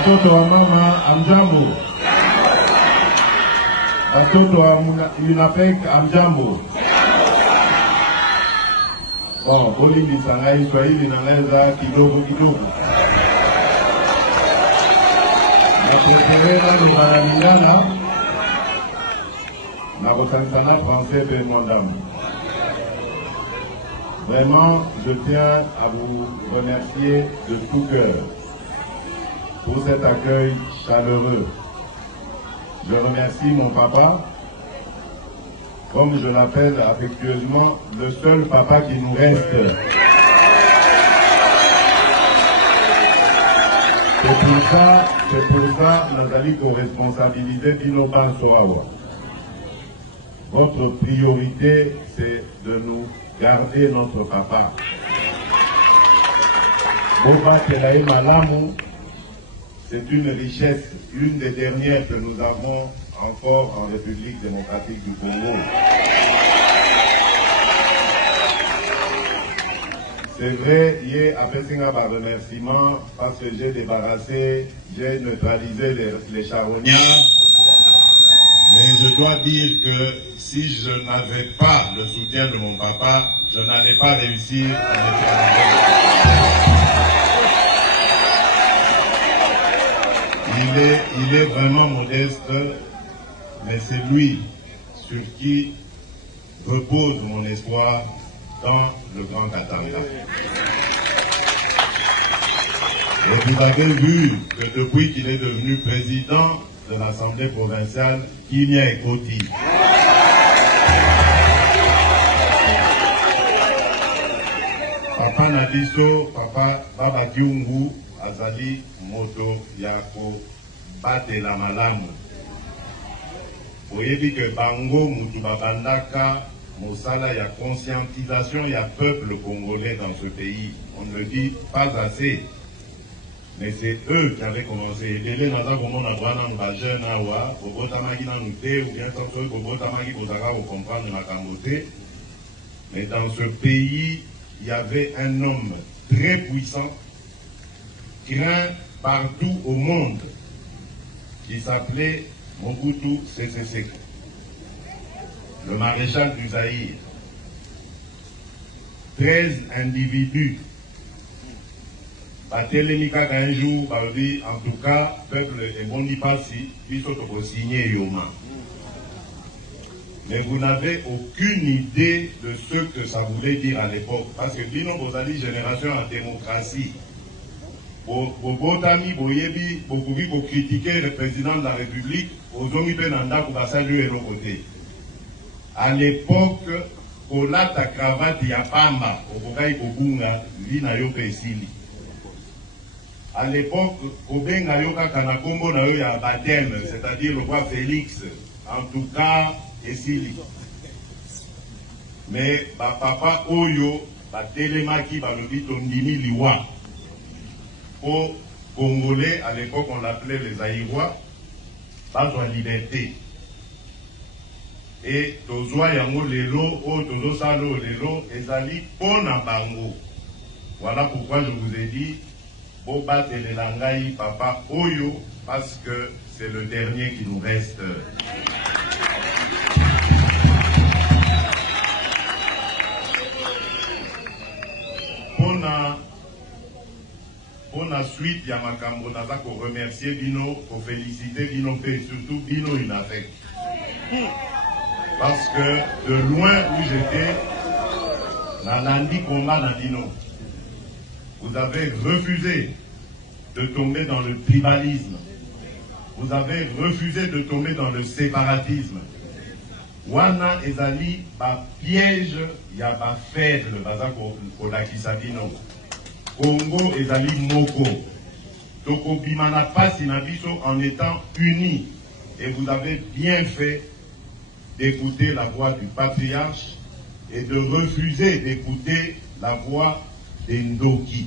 Watoto wa mama amjambo. Watoto wa UNAPEC amjambo. Bon, boli misangai Swahili naweza kidogo kidogo. Na kutekeleza lugha ya Lingala na kusansana français pe mwandamu. Vraiment, je tiens à vous remercier de tout cœur pour cet accueil chaleureux. Je remercie mon papa, comme je l'appelle affectueusement, le seul papa qui nous reste. C'est pour ça nous allons co-responsabiliser Dino Pansoawa. Votre priorité, c'est de nous garder notre papa. Boba Telaï Malamu, c'est une richesse, une des dernières que nous avons encore en République démocratique du Congo. C'est vrai, hier, après un remerciement, parce que j'ai débarrassé, j'ai neutralisé les charognards. Mais je dois dire que si je n'avais pas le soutien de mon papa, je n'allais pas réussir à me faire. Il est vraiment modeste, mais c'est lui sur qui repose mon espoir dans le Grand Katanga. Et vous avez vu que depuis qu'il est devenu président de l'Assemblée provinciale, Kimia Ekoti. Papa Nadiso, Papa Baba Kiungu, Azali Moto Yako Batela Malamu. Vous voyez que Bango Moutou Babandaka, Mosala, il y a conscientisation, il y a peuple congolais dans ce pays. On ne le dit pas assez. Mais c'est eux qui avaient commencé. Mais dans ce pays, il y avait un homme très puissant, craint partout au monde, qui s'appelait Mobutu Sese Seko, le maréchal du Zaïre. 13 individus. Un jour, en tout cas, peuple est bon d'y passer, puis surtout signer Yoma. Mais vous n'avez aucune idée de ce que ça voulait dire à l'époque. Parce que Bino Bozali, génération en démocratie, Botami, Boyebi, Bokubi, pour critiquer le président de la République, aux hommes Benanda, pour saluer l'autre côté. À l'époque, Kolata Cravate Yapamba, Obokai Kobunga, Vina Yope Esili. À l'époque, Obenga Yoka Kanakombo na yo ya baptême, c'est-à-dire le roi Félix, en tout cas, Esili. Mais papa Oyo, Telemaki, Balobi Tondimi Liwa. Aux Congolais, à l'époque, on l'appelait les Aïrois, pas en liberté. Et Tozoa Yango Lelo, O Tozo Salo Lelo, Ezali Pona Bango. Voilà pourquoi je vous ai dit, Boba Telelangai, Papa Oyo, parce que c'est le dernier qui nous reste. Pour la suite, Yamakambo Naza pour remercier Bino, pour féliciter Bino et surtout Bino UNAPEC. Parce que de loin où j'étais, Nalandi combat Nandino. Vous avez refusé de tomber dans le tribalisme. Vous avez refusé de tomber dans le séparatisme. Wana ezali ba piège ya ba faible baza ko lakisa bino. Congo ezali moko. Toko bimana pasi na biso en étant unis. Et vous avez bien fait d'écouter la voix du patriarche et de refuser d'écouter la voix d'Endoki.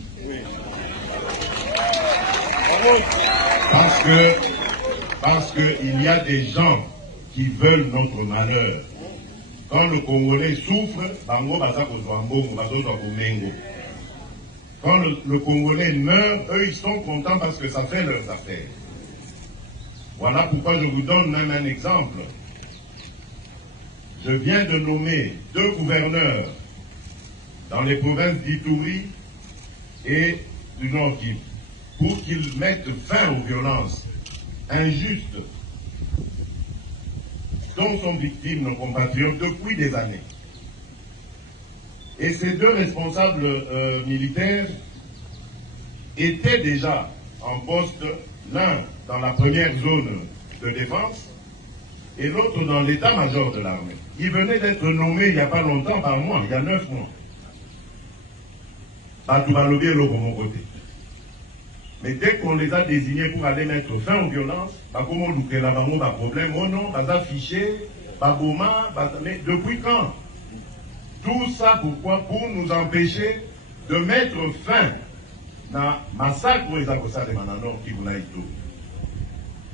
Parce que il y a des gens qui veulent notre malheur. Quand le Congolais souffre, bango baza kozwa mbongo, bazo za komengo. Quand le Congolais meurt, eux, ils sont contents parce que ça fait leurs affaires. Voilà pourquoi je vous donne même un exemple. Je viens de nommer 2 gouverneurs dans les provinces d'Ituri et du Nord Kivu pour qu'ils mettent fin aux violences injustes dont sont victimes nos compatriotes depuis des années. Et ces 2 responsables militaires étaient déjà en poste, l'un dans la première zone de défense et l'autre dans l'état-major de l'armée. Ils venaient d'être nommés il n'y a pas longtemps, par mois, il y a 9 mois. Mais dès qu'on les a désignés pour aller mettre fin aux violences, problème, oh non, fiché, mais depuis quand? Tout ça pourquoi? Pour nous empêcher de mettre fin à massacre aux Akosa de Mananor qui vous tout.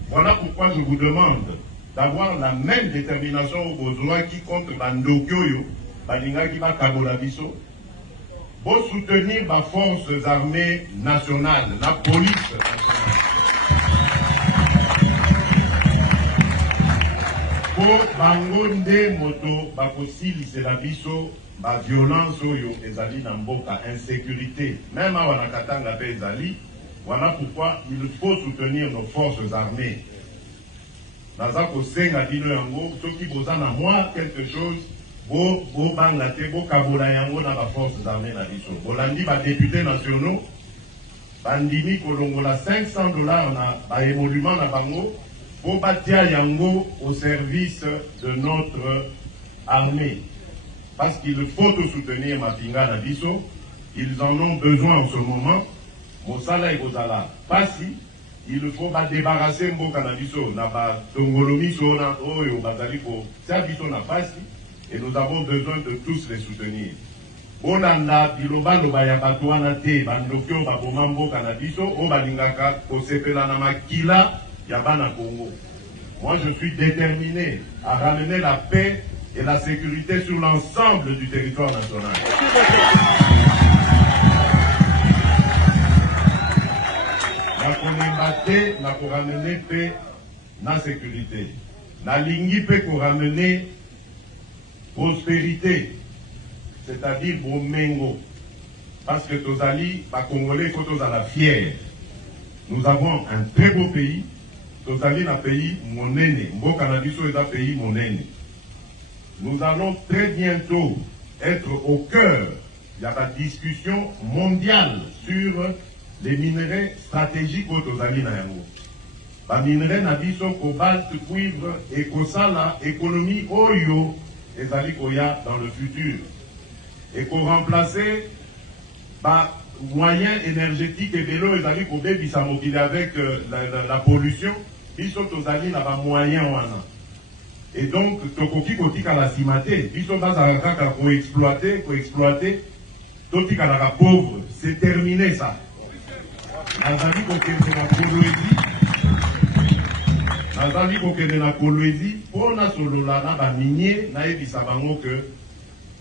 Voilà pourquoi je vous demande d'avoir la même détermination aux besoins qui contre Bandokyo, Balingaki Bakabolabiso, pour soutenir les forces armées nationales, la police nationale. Pour Bangonde Moto, Bakosili, c'est la biso, la violence, ezali namboka, insécurité. Même à Wanakatanga, ezali. Voilà pourquoi il faut soutenir nos forces armées. Nazako senga dino yango, ceux qui vous en moi quelque chose, bo banglate, bo kabola yango na ba forces armées na biso. Bolandi ba députés nationaux, bandimi kolongola $500 na ba émolument na bango, bo batia yango au service de notre armée. Parce qu'il faut soutenir Mapinga na biso, ils en ont besoin en ce moment. Mosala et Bozala, Passi, il faut pas débarrasser Mboka na biso, na ba tongolomi sona oyo bazaliko, ça biso na Passi, et nous avons besoin de tous les soutenir. Bolanda biloba loba ya batwana te, bandokyo baboma Mboka na biso, o balingaka kosepela na makila ya bana Congo. Moi je suis déterminé à ramener la paix et la sécurité sur l'ensemble du territoire national. Na ko ramener paix na sécurité. Na lingi pe ko ramener prospérité, c'est-à-dire bomengo. Parce que Tozali, les Congolais, faut tous à la fière. Nous avons un très beau pays. Tozali, un pays monene. Mboka na biso est un pays monene. Nous allons très bientôt être au cœur de la discussion mondiale sur les minerais stratégiques aux Tozali na yango. Les minerais na biso cobalt, cuivre et kosala économie oyo ezali koya dans le futur. Et qu'on remplacer par moyens énergétiques et vélo ezali kobe bisamokili avec la pollution. Biso Tozali na ba moyen wana. Et donc tokoki kotika la simate. Biso baza kaka ko exploiter, totika la pauvre. C'est terminé ça. Nazali kokende na Kolwezi pona solola na ba minier na ebisa bango que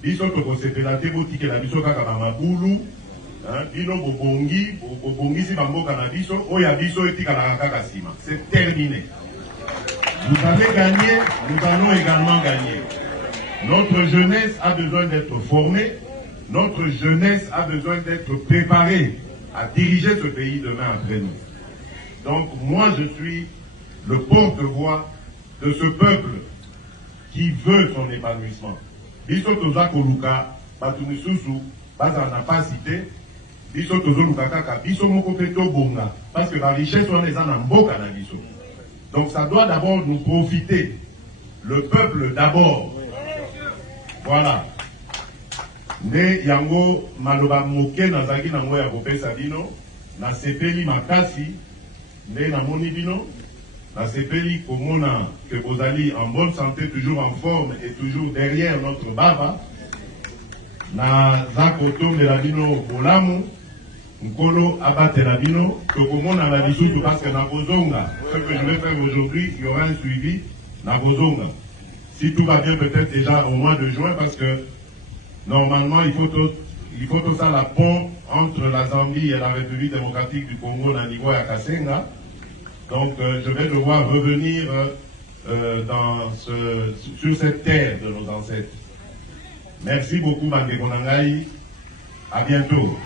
biso tokosepela te botikela biso kaka ba mabulu bino bobongi si bamboka na biso oya biso etikala kaka sima. C'est terminé. Vous avez gagné, nous allons également gagner. Notre jeunesse a besoin d'être formée, notre jeunesse a besoin d'être préparée à diriger ce pays demain après nous. Donc moi je suis le porte-voix de ce peuple qui veut son épanouissement. Biso toza koluka batumisusu baza na pas cité biso tozo luka kaka biso moko peto bonga parce que la richesse on est en mboka na biso. Donc ça doit d'abord nous profiter. Le peuple d'abord. Voilà. Ne yango maloba moke nazaki nango ya kopesa bino na sepeli makasi ne na moni bino na sepeli komona que bozali en bonne santé, toujours en forme et toujours derrière notre baba na zakoto de la bino bolamu nkolo abate la bino tokomona la bisutu parce que na kozonga ce que je vais faire aujourd'hui il y aura un suivi na kozonga si tout va bien peut-être déjà au mois de juin parce que normalement, il il faut tout ça la pont entre la Zambie et la République démocratique du Congo au niveau à Kasenga. Donc je vais devoir revenir sur cette terre de nos ancêtres. Merci beaucoup Mandé Konangaï. À bientôt.